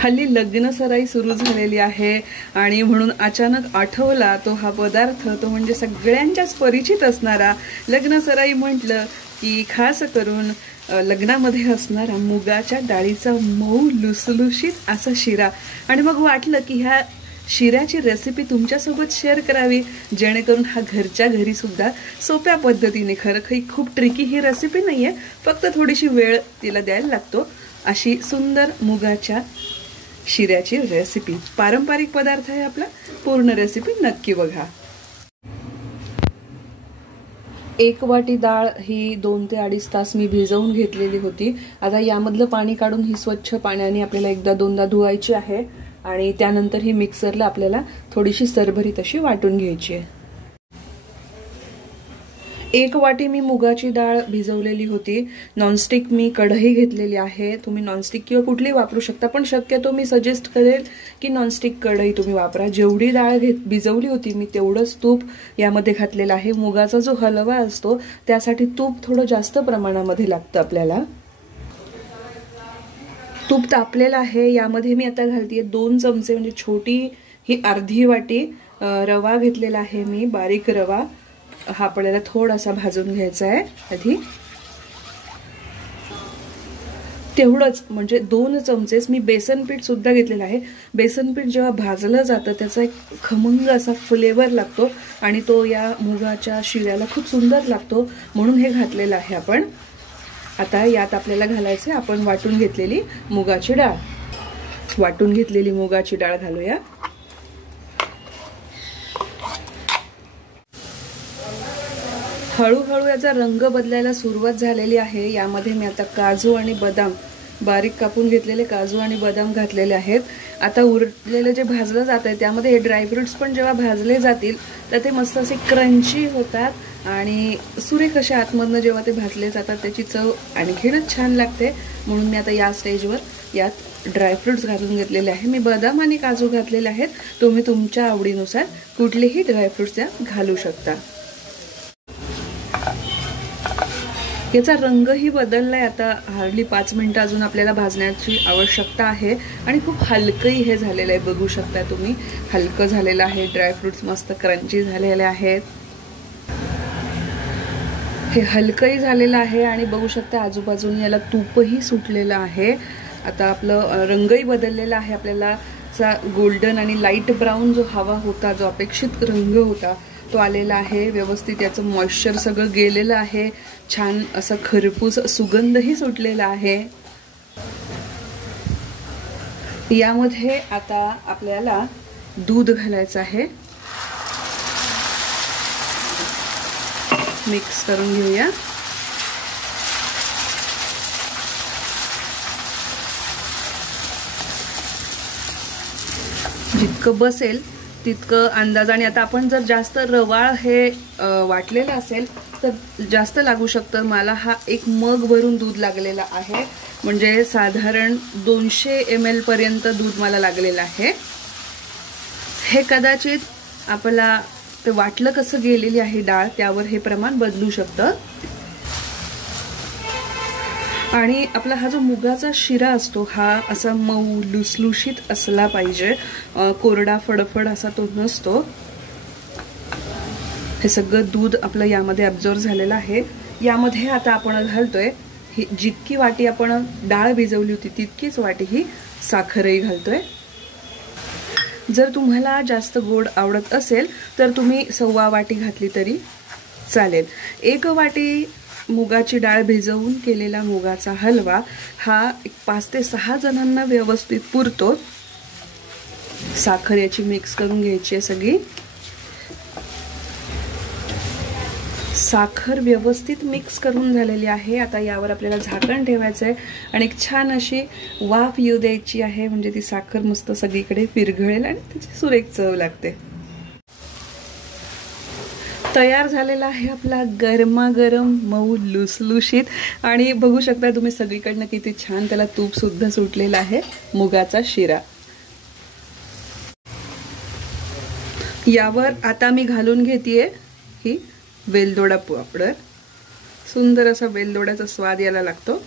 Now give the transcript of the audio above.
हल्ली लग्न सराई सुरू झालेली आहे आणि म्हणून अचानक आठवला तो हा पदार्थ, तो म्हणजे सगळ्यांच्याच परिचित असणारा, लग्न सराई म्हटलं की खास करून लग्नामध्ये असणारा मुगाच्या डाळीचा मऊ लुसलुशीत असा शिरा। आणि मग वाटलं की ह्या शिऱ्याची रेसिपी तुमच्यासोबत शेअर करावी, जेणेकरून हा घरच्या घरी सुद्धा सोप्या पद्धतीने, खरं खूप ट्रिकी ही रेसिपी नाहीये, फक्त थोडीशी वेळ तिला द्यायला लागतो, अशी सुंदर मुगाच्या शिऱ्याची रेसिपी। पारंपरिक पदार्थ आहे आपला, पूर्ण रेसिपी नक्की बघा। 1 वाटी डाळ ही 2 ते 2.5 तास मी भिजवून घेतलेली होती। आता यामधलं पाणी काढून ही स्वच्छ पाण्याने आपल्याला एकदा दोनदा धुवायची आहे आणि त्यानंतर ही मिक्सरला आपल्याला थोडीशी सरभरीत अशी वाटून घ्यायची आहे। 1 वाटी मी मुगाची डाळ भिजवलेली होती। नॉनस्टिक मी कढई घेतलेली आहे, तुम्ही नॉनस्टिक किंवा कुठली वापरू शकता, पण शक्यतो मी सजेस्ट करेल की नॉनस्टिक कढई तुम्ही वापरा। जेवढी डाळ भिजवली होती मी तेवढंच तूप यामध्ये घातलेलं आहे। मुगाचा जो हलवा असतो त्यासाठी तूप थोडं जास्त प्रमाणामध्ये लागतं आपल्याला। तूप तापलेलं आहे, यामध्ये मी आता घालतेय 2 चमचे, म्हणजे छोटी ही अर्धी वाटी रवा घेतलेला आहे मी, बारीक रवा। हा आपल्याला थोडासा भाजून घ्यायचा आहे आधी, तेवढंच, म्हणजे 2 चमचेच मी बेसन पीठ सुद्धा घेतलेलं आहे। बेसन पीठ जेव्हा भाजलं जातं त्याचा एक खमंग असा फ्लेवर लागतो आणि तो या मुगाच्या शिऱ्याला खूप सुंदर लागतो, म्हणून हे घातलेलं आहे आपण। आता यात आपल्याला घालायचे आपण वाटून घेतलेली मुगाची डाळ। वाटून घेतलेली मुगाची डाळ घालूया। हळूहळू याचा रंग बदलायला सुरुवात झालेली आहे। यामध्ये मी आता काजू आणि बदाम, बारीक कापून घेतलेले काजू आणि बदाम घातलेले आहेत। आता उरलेले जे भाजलं जात आहे त्यामध्ये हे ड्रायफ्रुट्स पण जेव्हा भाजले जातील तर ते मस्त असे क्रंची होतात आणि सुरेख असे आतमधनं जेव्हा ते भाजले जातात त्याची चव आणखीनच छान लागते, म्हणून मी आता या स्टेजवर यात ड्रायफ्रुट्स घालून घेतलेले आहे। मी बदाम आणि काजू घातलेले आहेत, तुम्ही तुमच्या आवडीनुसार कुठलेही ड्रायफ्रुट्स यात घालू शकता। याचा रंगही बदललाय, आता हार्डली 5 मिनिटं अजून आपल्याला भाजण्याची आवश्यकता आहे आणि खूप हलकंही हे झालेलं आहे, बघू शकता तुम्ही, हलकं झालेलं आहे, ड्रायफ्रुट्स मस्त क्रंची झालेले आहेत, हे हलकंही झालेलं आहे आणि बघू शकता आजूबाजूने याला तूपही सुटलेलं आहे। आता आपलं रंगही बदललेला आहे, आपल्याला गोल्डन आणि लाईट ब्राऊन जो हवा होता, जो अपेक्षित रंग होता तो आलेला आहे। व्यवस्थित याचं मॉइश्चर सगळं गेलेलं आहे, छान असं खरपूस सुगंधही सुटलेला आहे। यामध्ये आता आपल्याला दूध घालायचं आहे, मिक्स करून घेऊया। जितकं बसेल तितकं अंदाजाने, आता आपण जर जास्त रवाळ हे वाटलेलं असेल तर जास्त लागू शकतं। मला हा 1 मग भरून दूध लागलेला आहे, म्हणजे साधारण 200 ml पर्यंत दूध मला लागलेलं आहे। हे कदाचित आपल्याला ते वाटलं कसं गेलेली आहे डाळ त्यावर हे प्रमाण बदलू शकतं। आणि आपला हा जो मुगाचा शिरा असतो हा असा मऊ लुसलुशीत असला पाहिजे, कोरडा फडफड असा तो नसतो। हे सगळं दूध आपलं यामध्ये ॲब्झॉर्ब झालेलं आहे। यामध्ये आता आपण घालतोय ही जितकी वाटी आपण डाळ भिजवली होती तितकीच वाटी ही साखरही घालतोय। जर तुम्हाला जास्त गोड आवडत असेल तर तुम्ही 1.25 वाटी घातली तरी चालेल। 1 वाटी मुगाची डाळ भिजवून केलेला मुगाचा हलवा हा 5 ते 6 जणांना व्यवस्थित पुरतो। साखर याची मिक्स करून घ्यायची आहे सगळी। साखर व्यवस्थित मिक्स करून झालेली आहे। आता यावर आपल्याला झाकण ठेवायचं आहे आणि एक छान अशी वाफ येऊ द्यायची आहे, म्हणजे ती साखर मस्त सगळीकडे विरघळेल आणि त्याची सुरेख चव लागते। तयार झालेला आहे आपला गरमागरम मऊ लुसलुशीत आणि बघू शकता तुम्ही सगळीकडनं किती छान त्याला तूप सुद्धा सुटलेलं आहे मुगाचा शिरा। यावर आता मी घालून घेतेय ही वेलदोडा पावडर। सुंदर असा वेलदोड्याचा स्वाद याला लागतो।